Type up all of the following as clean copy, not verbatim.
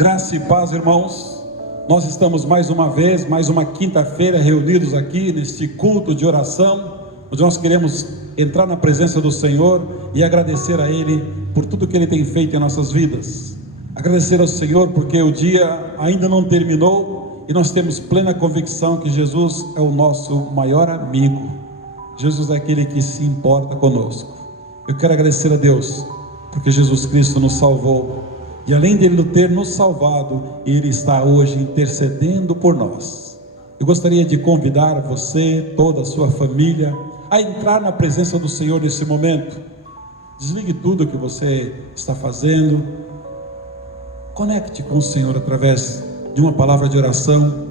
Graça e paz, irmãos. Nós estamos mais uma vez, mais uma quinta-feira reunidos aqui neste culto de oração, onde nós queremos entrar na presença do Senhor e agradecer a Ele por tudo que Ele tem feito em nossas vidas. Agradecer ao Senhor porque o dia ainda não terminou e nós temos plena convicção que Jesus é o nosso maior amigo. Jesus é aquele que se importa conosco. Eu quero agradecer a Deus porque Jesus Cristo nos salvou. E além de Ele ter nos salvado, Ele está hoje intercedendo por nós. Eu gostaria de convidar você, toda a sua família, a entrar na presença do Senhor nesse momento. Desligue tudo o que você está fazendo. Conecte com o Senhor através de uma palavra de oração.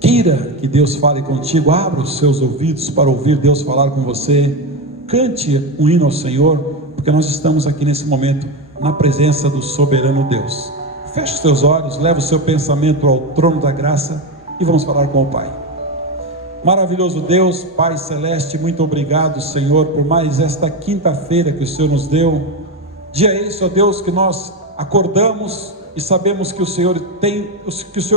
Queira que Deus fale contigo. Abra os seus ouvidos para ouvir Deus falar com você. Cante um hino ao Senhor, porque nós estamos aqui nesse momento na presença do soberano Deus. Feche os seus olhos, leve o seu pensamento ao trono da graça e vamos falar com o Pai. Maravilhoso Deus, Pai Celeste, muito obrigado, Senhor, por mais esta quinta-feira que o Senhor nos deu. Dia esse, ó Deus, que nós acordamos e sabemos que o Senhor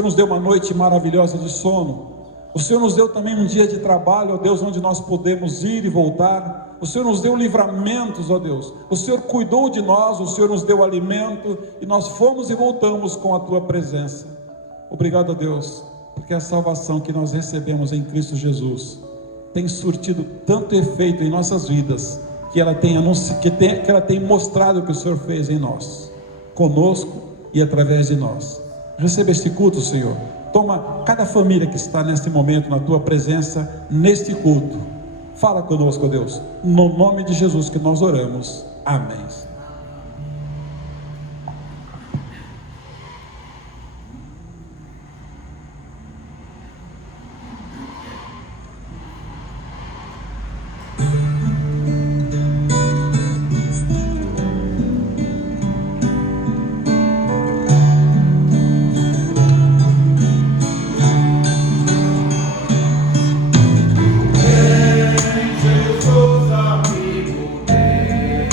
nos deu uma noite maravilhosa de sono. O Senhor nos deu também um dia de trabalho, ó Deus, onde nós podemos ir e voltar. O Senhor nos deu livramentos, ó Deus. O Senhor cuidou de nós, o Senhor nos deu alimento e nós fomos e voltamos com a Tua presença. Obrigado, ó Deus, porque a salvação que nós recebemos em Cristo Jesus tem surtido tanto efeito em nossas vidas que ela tem mostrado o que o Senhor fez em nós, conosco e através de nós. Receba este culto, Senhor. Toma cada família que está neste momento na Tua presença, neste culto. Fala conosco, ó Deus, no nome de Jesus que nós oramos, amém. Jesus, amigo meu.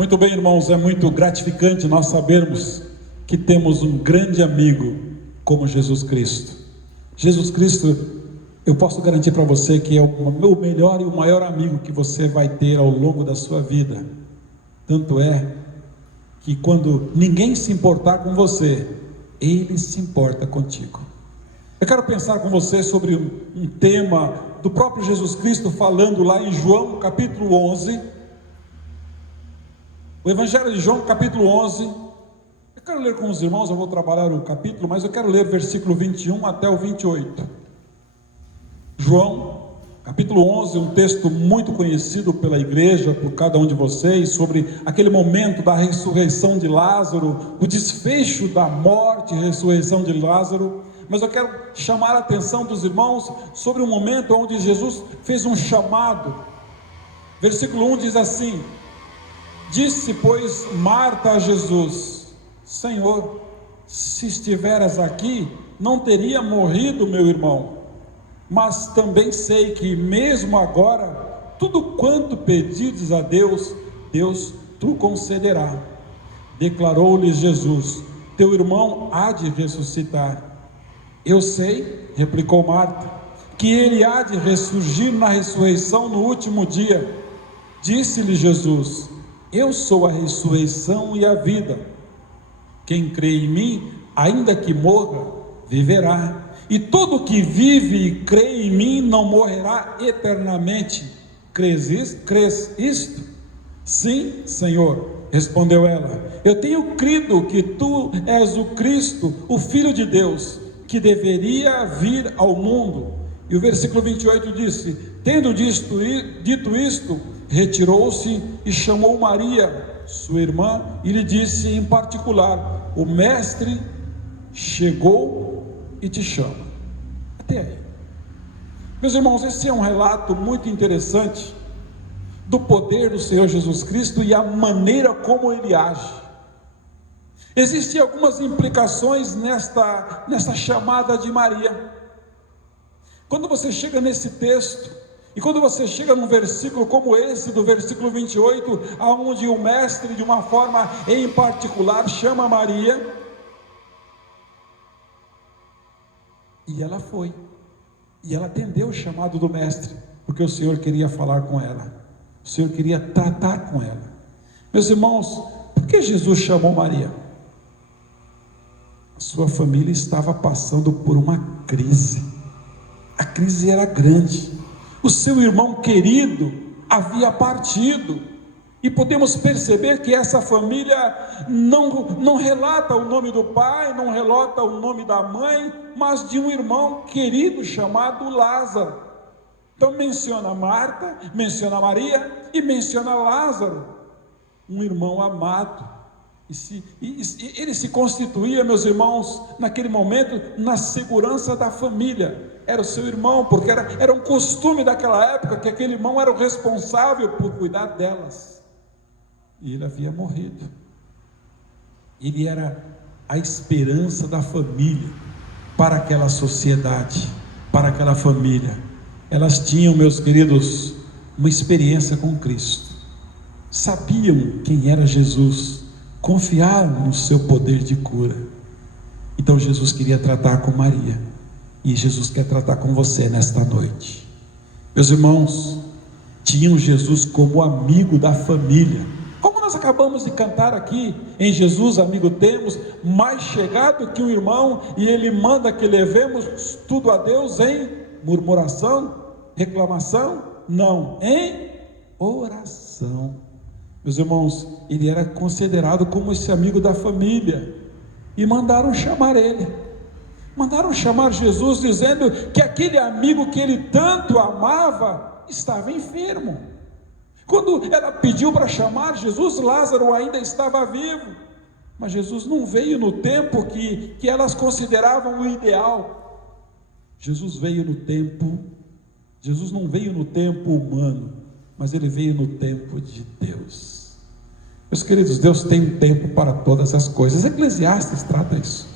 Muito bem, irmãos, é muito gratificante nós sabermos que temos um grande amigo como Jesus Cristo. Jesus Cristo, eu posso garantir para você que é o melhor e o maior amigo que você vai ter ao longo da sua vida. Tanto é que quando ninguém se importar com você, Ele se importa contigo. Eu quero pensar com você sobre um tema do próprio Jesus Cristo, falando lá em João capítulo 11, o Evangelho de João capítulo 11, eu quero ler com os irmãos, eu vou trabalhar o capítulo, mas eu quero ler versículo 21 até o 28, João capítulo 11, um texto muito conhecido pela igreja, por cada um de vocês, sobre aquele momento da ressurreição de Lázaro, o desfecho da morte e ressurreição de Lázaro. Mas eu quero chamar a atenção dos irmãos sobre um momento onde Jesus fez um chamado. Versículo 1 diz assim: disse, pois, Marta a Jesus: Senhor, se estiveras aqui, não teria morrido meu irmão. Mas também sei que mesmo agora, tudo quanto pedires a Deus, Deus tu concederá. Declarou-lhe Jesus: teu irmão há de ressuscitar. Eu sei, replicou Marta, que ele há de ressurgir na ressurreição no último dia. Disse-lhe Jesus: eu sou a ressurreição e a vida. Quem crê em mim, ainda que morra, viverá. E todo que vive e crê em mim não morrerá eternamente. Crês isto? Sim, Senhor, respondeu ela. Eu tenho crido que tu és o Cristo, o Filho de Deus, que deveria vir ao mundo. E o versículo 28 disse: tendo dito isto, retirou-se e chamou Maria, sua irmã, e lhe disse em particular: o Mestre chegou e te chama. Até aí. Meus irmãos, esse é um relato muito interessante do poder do Senhor Jesus Cristo e a maneira como Ele age. Existem algumas implicações nesta chamada de Maria. Quando você chega nesse texto, e quando você chega num versículo como esse, do versículo 28, onde o Mestre, de uma forma em particular, chama Maria, e ela foi, e ela atendeu o chamado do Mestre, porque o Senhor queria falar com ela, o Senhor queria tratar com ela. Meus irmãos, por que Jesus chamou Maria? A sua família estava passando por uma crise, a crise era grande, o seu irmão querido havia partido, e podemos perceber que essa família não relata o nome do pai, não relata o nome da mãe, mas de um irmão querido chamado Lázaro. Então menciona Marta, menciona Maria e menciona Lázaro, um irmão amado. Ele se constituía, meus irmãos, naquele momento, na segurança da família. Era o seu irmão, porque era um costume daquela época, que aquele irmão era o responsável por cuidar delas. E ele havia morrido. Ele era a esperança da família, para aquela sociedade, para aquela família. Elas tinham, meus queridos, uma experiência com Cristo, sabiam quem era Jesus, confiaram no seu poder de cura. Então Jesus queria tratar com Maria, e Jesus quer tratar com você nesta noite. Meus irmãos, tinham Jesus como amigo da família. Como nós acabamos de cantar aqui, em Jesus amigo temos, mais chegado que um irmão, e Ele manda que levemos tudo a Deus em murmuração, reclamação? Não, em oração. Meus irmãos, Ele era considerado como esse amigo da família, e mandaram chamar Ele, mandaram chamar Jesus, dizendo que aquele amigo que Ele tanto amava, estava enfermo. Quando ela pediu para chamar Jesus, Lázaro ainda estava vivo, mas Jesus não veio no tempo que elas consideravam o ideal. Jesus não veio no tempo humano, mas Ele veio no tempo de Deus. Meus queridos, Deus tem um tempo para todas as coisas. Eclesiastes trata isso.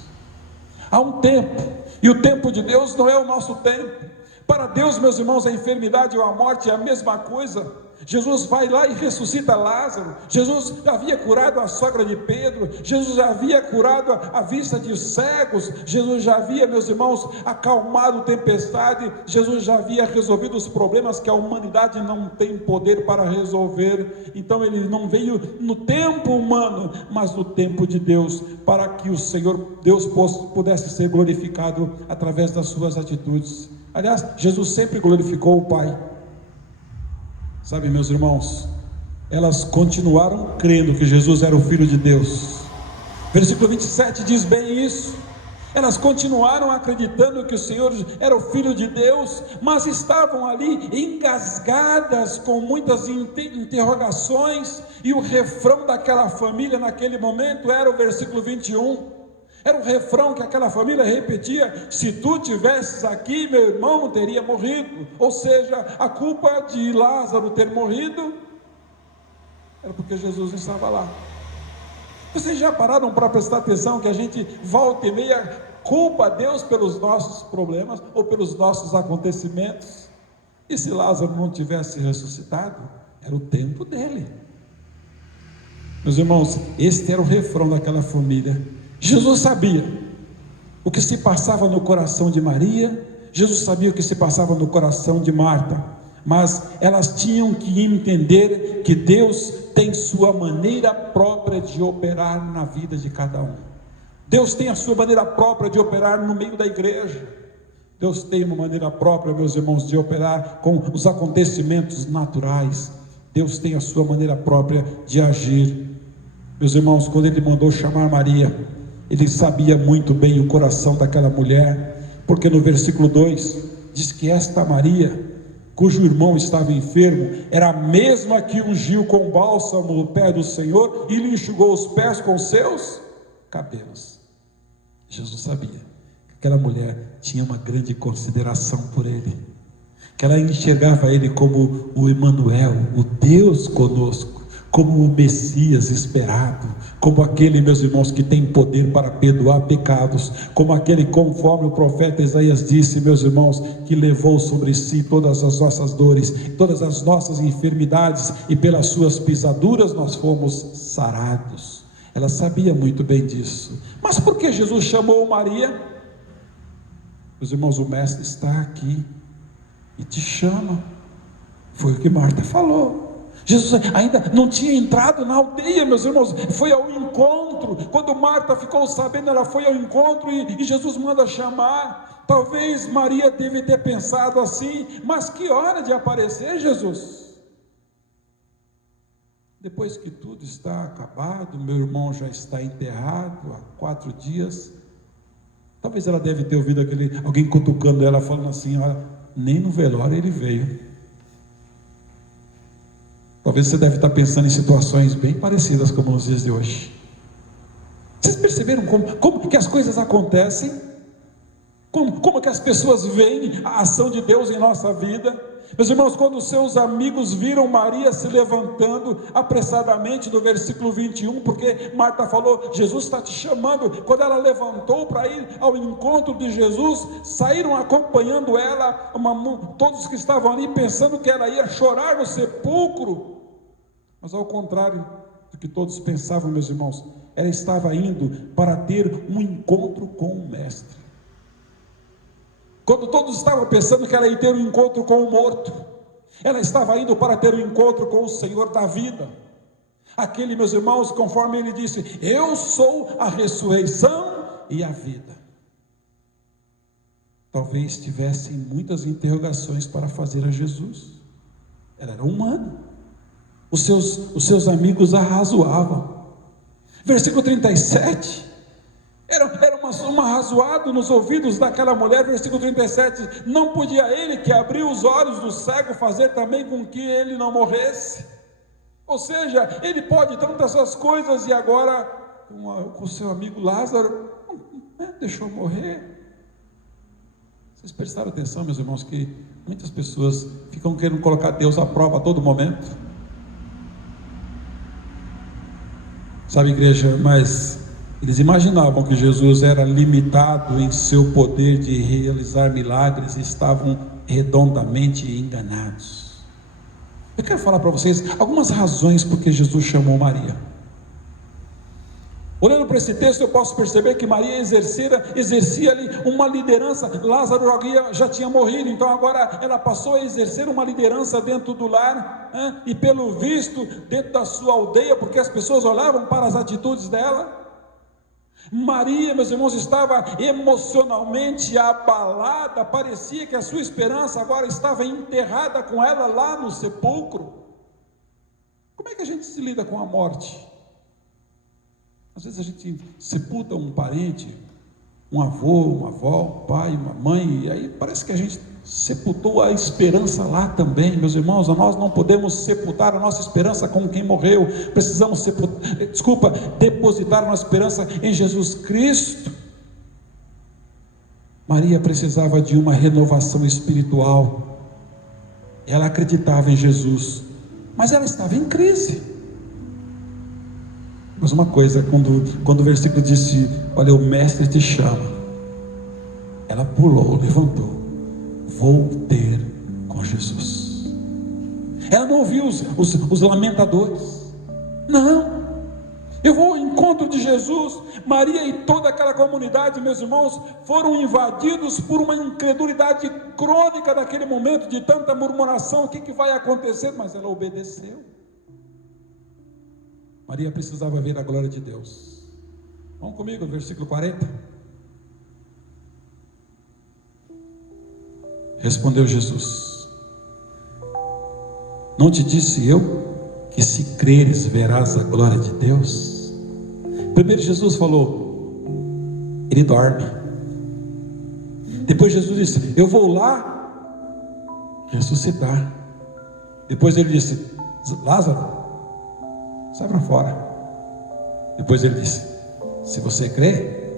Há um tempo, e o tempo de Deus não é o nosso tempo. Para Deus, meus irmãos, a enfermidade ou a morte é a mesma coisa. Jesus vai lá e ressuscita Lázaro. Jesus havia curado a sogra de Pedro. Jesus havia curado a vista de cegos. Jesus já havia, meus irmãos, acalmado tempestade. Jesus já havia resolvido os problemas que a humanidade não tem poder para resolver. Então ele não veio no tempo humano, mas no tempo de Deus, para que o Senhor Deus pudesse ser glorificado através das suas atitudes. Aliás, Jesus sempre glorificou o Pai. Sabe, meus irmãos, elas continuaram crendo que Jesus era o Filho de Deus. Versículo 27 diz bem isso. Elas continuaram acreditando que o Senhor era o Filho de Deus, mas estavam ali engasgadas com muitas interrogações, e o refrão daquela família naquele momento era o versículo 21. Era o refrão que aquela família repetia: se tu tivesses aqui, meu irmão não teria morrido. Ou seja, a culpa de Lázaro ter morrido era porque Jesus não estava lá. Vocês já pararam para prestar atenção que a gente volta e meia culpa a Deus pelos nossos problemas ou pelos nossos acontecimentos? E se Lázaro não tivesse ressuscitado, era o tempo dele. Meus irmãos, este era o refrão daquela família. Jesus sabia o que se passava no coração de Maria, Jesus sabia o que se passava no coração de Marta, mas elas tinham que entender que Deus tem sua maneira própria de operar na vida de cada um. Deus tem a sua maneira própria de operar no meio da igreja. Deus tem uma maneira própria, meus irmãos, de operar com os acontecimentos naturais. Deus tem a sua maneira própria de agir. Meus irmãos, quando Ele mandou chamar Maria, Ele sabia muito bem o coração daquela mulher, porque no versículo 2 diz que esta Maria, cujo irmão estava enfermo, era a mesma que ungiu com bálsamo o pé do Senhor e lhe enxugou os pés com seus cabelos. Jesus sabia que aquela mulher tinha uma grande consideração por Ele, que ela enxergava Ele como o Emanuel, o Deus conosco, como o Messias esperado, como aquele, meus irmãos, que tem poder para perdoar pecados, como aquele, conforme o profeta Isaías disse, meus irmãos, que levou sobre si todas as nossas dores, todas as nossas enfermidades, e pelas suas pisaduras nós fomos sarados. Ela sabia muito bem disso. Mas por que Jesus chamou Maria? Meus irmãos, o mestre está aqui e te chama. Foi o que Marta falou. Jesus ainda não tinha entrado na aldeia, meus irmãos, foi ao encontro. Quando Marta ficou sabendo, ela foi ao encontro e Jesus manda chamar. Talvez Maria deve ter pensado assim: mas que hora de aparecer, Jesus? Depois que tudo está acabado, meu irmão já está enterrado há 4 dias. Talvez ela deve ter ouvido alguém cutucando ela, falando assim: olha, nem no velório ele veio. Talvez você deve estar pensando em situações bem parecidas como nos dias de hoje. Vocês perceberam como que as coisas acontecem? Como que as pessoas veem a ação de Deus em nossa vida? Meus irmãos, quando os seus amigos viram Maria se levantando apressadamente, no versículo 21, porque Marta falou: Jesus está te chamando. Quando ela levantou para ir ao encontro de Jesus, saíram acompanhando ela, todos que estavam ali pensando que ela ia chorar no sepulcro. Mas ao contrário do que todos pensavam, meus irmãos, ela estava indo para ter um encontro com o Mestre. Quando todos estavam pensando que ela ia ter um encontro com o morto, ela estava indo para ter um encontro com o Senhor da vida. Aquele, meus irmãos, conforme Ele disse: eu sou a ressurreição e a vida. Talvez tivessem muitas interrogações para fazer a Jesus. Ela era humana. Os seus amigos a razoavam. Versículo 37, era um arrazoado nos ouvidos daquela mulher. Versículo 37, não podia ele que abriu os olhos do cego fazer também com que ele não morresse? Ou seja, ele pode tantas essas coisas, e agora com o seu amigo Lázaro, deixou morrer. Vocês prestaram atenção, meus irmãos, que muitas pessoas ficam querendo colocar Deus à prova a todo momento? Sabe, igreja, mas eles imaginavam que Jesus era limitado em seu poder de realizar milagres e estavam redondamente enganados. Eu quero falar para vocês algumas razões porque Jesus chamou Maria. Olhando para esse texto, eu posso perceber que Maria exercia ali uma liderança. Lázaro já tinha morrido, então agora ela passou a exercer uma liderança dentro do lar, e pelo visto, dentro da sua aldeia, porque as pessoas olhavam para as atitudes dela. Maria, meus irmãos, estava emocionalmente abalada, parecia que a sua esperança agora estava enterrada com ela lá no sepulcro. Como é que a gente se lida com a morte? Às vezes a gente sepulta um parente, um avô, uma avó, um pai, uma mãe, e aí parece que a gente sepultou a esperança lá também. Meus irmãos, nós não podemos sepultar a nossa esperança com quem morreu. Precisamos depositar a nossa esperança em Jesus Cristo. Maria precisava de uma renovação espiritual. Ela acreditava em Jesus, mas ela estava em crise. Mas uma coisa, quando o versículo disse: olha, o mestre te chama, ela pulou, levantou: vou ter com Jesus. Ela não ouviu os lamentadores. Não, eu vou ao encontro de Jesus. Maria e toda aquela comunidade, meus irmãos, foram invadidos por uma incredulidade crônica daquele momento de tanta murmuração. O que vai acontecer? Mas ela obedeceu. Maria precisava ver a glória de Deus. Vamos comigo no versículo 40. Respondeu Jesus: não te disse eu que se creres verás a glória de Deus? Primeiro Jesus falou: ele dorme. Depois Jesus disse: eu vou lá ressuscitar. Depois ele disse: Lázaro, sai para fora. Depois ele disse: se você crê,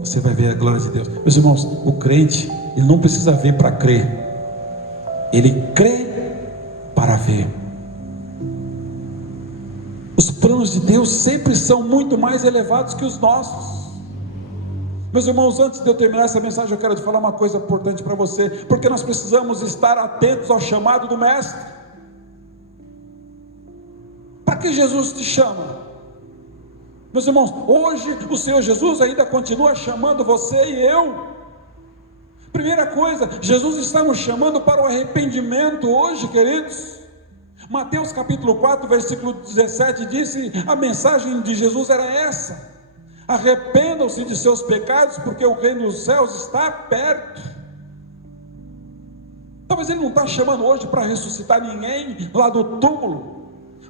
você vai ver a glória de Deus. Meus irmãos, o crente, ele não precisa ver para crer, ele crê para ver. Os planos de Deus sempre são muito mais elevados que os nossos. Meus irmãos, antes de eu terminar essa mensagem, eu quero te falar uma coisa importante para você, porque nós precisamos estar atentos ao chamado do Mestre. Para que Jesus te chama? Meus irmãos, hoje o Senhor Jesus ainda continua chamando você e eu. Primeira coisa, Jesus está nos chamando para o arrependimento hoje, queridos. Mateus capítulo 4, versículo 17 disse, a mensagem de Jesus era essa: arrependam-se de seus pecados, porque o reino dos céus está perto. Talvez ele não está chamando hoje para ressuscitar ninguém lá do túmulo,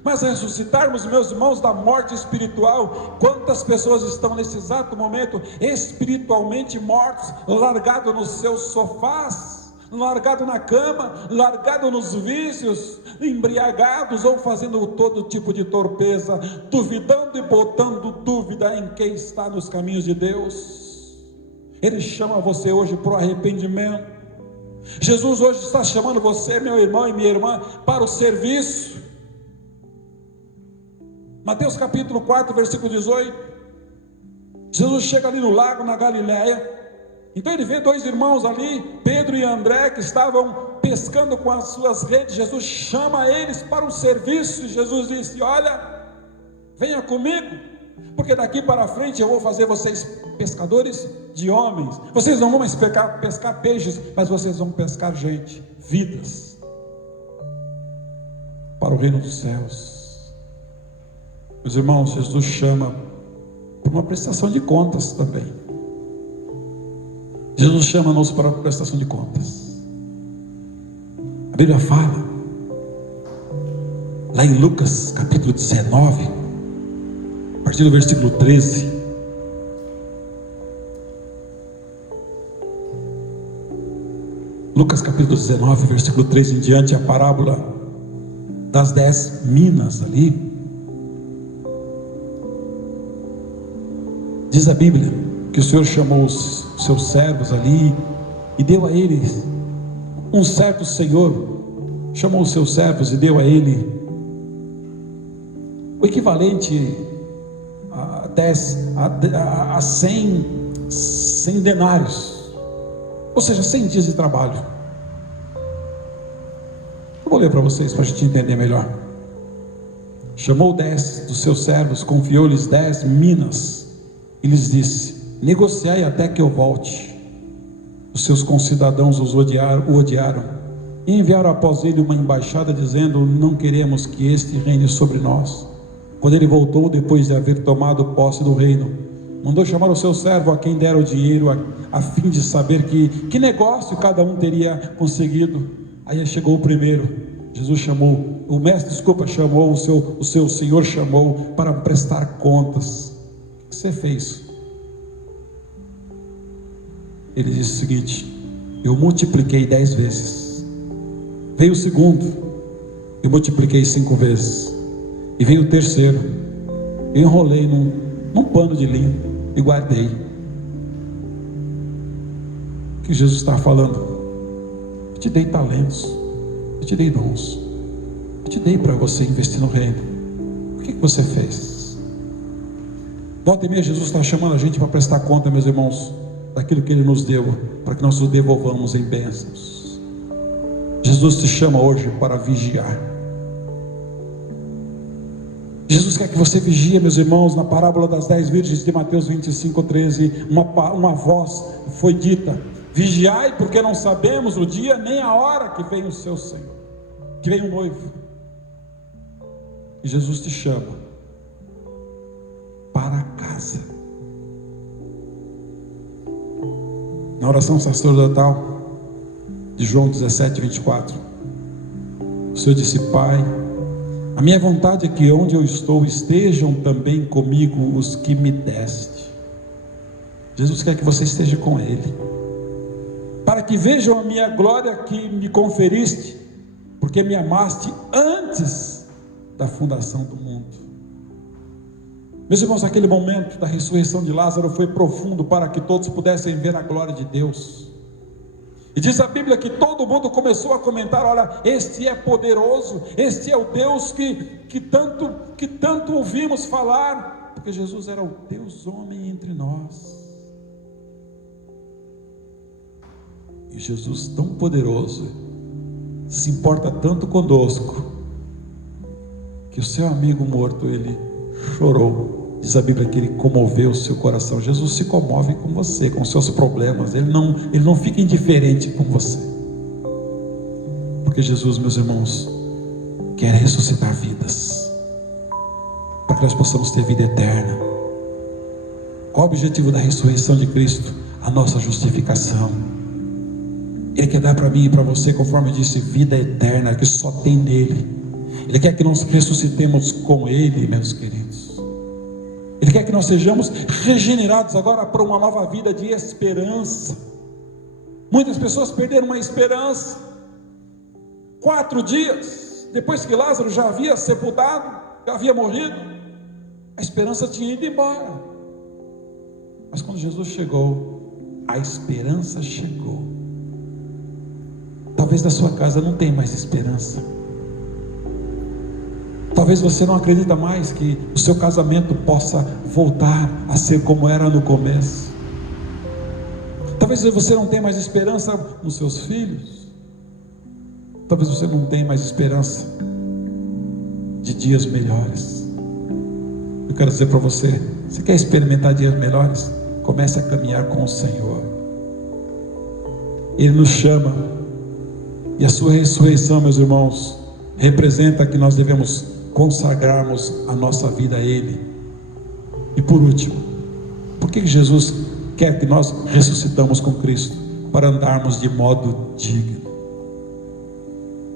mas ressuscitarmos, meus irmãos, da morte espiritual. Quantas pessoas estão nesse exato momento espiritualmente mortos, largados nos seus sofás, largado na cama, largado nos vícios, embriagados ou fazendo todo tipo de torpeza, duvidando e botando dúvida em quem está nos caminhos de Deus. Ele chama você hoje para o arrependimento. Jesus hoje está chamando você, meu irmão e minha irmã, para o serviço. Mateus capítulo 4, versículo 18, Jesus chega ali no lago, na Galileia. Então ele vê dois irmãos ali, Pedro e André, que estavam pescando com as suas redes. Jesus chama eles para um serviço, e Jesus disse: olha, venha comigo, porque daqui para frente eu vou fazer vocês pescadores de homens. Vocês não vão mais pescar peixes, mas vocês vão pescar gente, vidas, para o reino dos céus. Meus irmãos, Jesus chama para uma prestação de contas também. Jesus chama-nos para uma prestação de contas. A Bíblia fala, lá em Lucas capítulo 19, a partir do versículo 13, Lucas capítulo 19, versículo 13 em diante, a parábola das 10 minas ali. Diz a Bíblia que o Senhor chamou os seus servos ali e deu a eles, um certo senhor chamou os seus servos e deu a ele o equivalente a 100 denários, ou seja, 100 dias de trabalho. vou ler para vocês, para a gente entender melhor. Chamou 10 dos seus servos, confiou-lhes 10 minas, e lhes disse: negociai até que eu volte. Os seus concidadãos o odiaram, e enviaram após ele uma embaixada, dizendo: não queremos que este reine sobre nós. Quando ele voltou, depois de haver tomado posse do reino, mandou chamar o seu servo, a quem dera o dinheiro, a fim de saber que negócio cada um teria conseguido. Aí chegou o primeiro. Jesus chamou, chamou o seu senhor chamou para prestar contas. O que você fez? Ele disse o seguinte: eu multipliquei 10 vezes. Veio o segundo, eu multipliquei 5 vezes. E veio o terceiro, eu enrolei num pano de linho e guardei. O que Jesus está falando? Eu te dei talentos, eu te dei dons, eu te dei para você investir no reino. O que você fez? Volta e meia Jesus está chamando a gente para prestar conta, meus irmãos, daquilo que Ele nos deu, para que nós o devolvamos em bênçãos. Jesus te chama hoje para vigiar. Jesus quer que você vigie, meus irmãos. Na parábola das 10 virgens de Mateus 25:13, uma voz foi dita: vigiai, porque não sabemos o dia nem a hora que vem o seu Senhor, que vem o noivo. E Jesus te chama para casa. Na oração sacerdotal de João 17:24, o Senhor disse: Pai, a minha vontade é que onde eu estou estejam também comigo os que me deste. Jesus quer que você esteja com Ele, para que vejam a minha glória que me conferiste, porque me amaste antes da fundação do mundo. Meus irmãos, aquele momento da ressurreição de Lázaro foi profundo, para que todos pudessem ver a glória de Deus. E diz a Bíblia que todo mundo começou a comentar: olha, este é poderoso, este é o Deus que tanto ouvimos falar, porque Jesus era o Deus homem entre nós. E Jesus, tão poderoso, se importa tanto conosco, que o seu amigo morto, ele chorou. Diz a Bíblia que ele comoveu o seu coração. Jesus se comove com você, com os seus problemas. Ele não fica indiferente com você, porque Jesus, meus irmãos, quer ressuscitar vidas, para que nós possamos ter vida eterna. Qual o objetivo da ressurreição de Cristo? A nossa justificação. Ele quer dar para mim e para você, conforme eu disse, vida eterna, que só tem nele. Ele quer que nós ressuscitemos com Ele, meus queridos. Ele quer que nós sejamos regenerados agora para uma nova vida de esperança. Muitas pessoas perderam a esperança. 4 dias depois que Lázaro já havia sepultado, já havia morrido, a esperança tinha ido embora. Mas quando Jesus chegou, a esperança chegou. Talvez na sua casa não tenha mais esperança. Talvez você não acredita mais que o seu casamento possa voltar a ser como era no começo. Talvez você não tenha mais esperança nos seus filhos. Talvez você não tenha mais esperança de dias melhores. Eu quero dizer para você: você quer experimentar dias melhores? Comece a caminhar com o Senhor. Ele nos chama, e a sua ressurreição, meus irmãos, representa que nós devemos consagrarmos a nossa vida a Ele. E por último, por que Jesus quer que nós ressuscitamos com Cristo? Para andarmos de modo digno.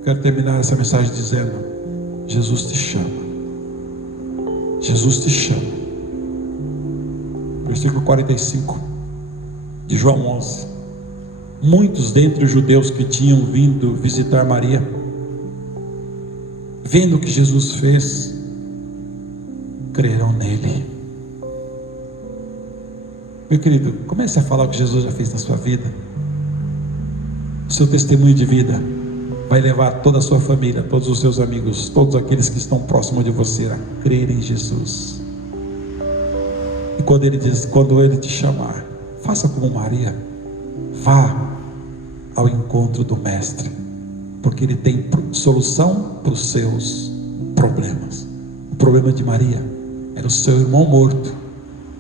Quero terminar essa mensagem dizendo: Jesus te chama. Jesus te chama. Versículo 45 de João 11. Muitos dentre os judeus que tinham vindo visitar Maria, vendo o que Jesus fez, creram nele. Meu querido, comece a falar o que Jesus já fez na sua vida. O seu testemunho de vida vai levar toda a sua família, todos os seus amigos, todos aqueles que estão próximos de você a crer em Jesus. E quando Ele te chamar, faça como Maria. Vá ao encontro do Mestre. porque Ele tem solução para os seus problemas. O problema de Maria era o seu irmão morto.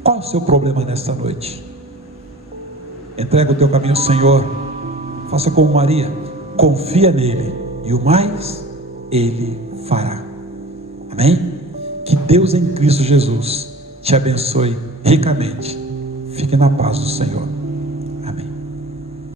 Qual o seu problema nesta noite? Entrega o teu caminho ao Senhor, faça como Maria, confia nele, e o mais Ele fará. Amém? Que Deus em Cristo Jesus te abençoe ricamente. Fique na paz do Senhor.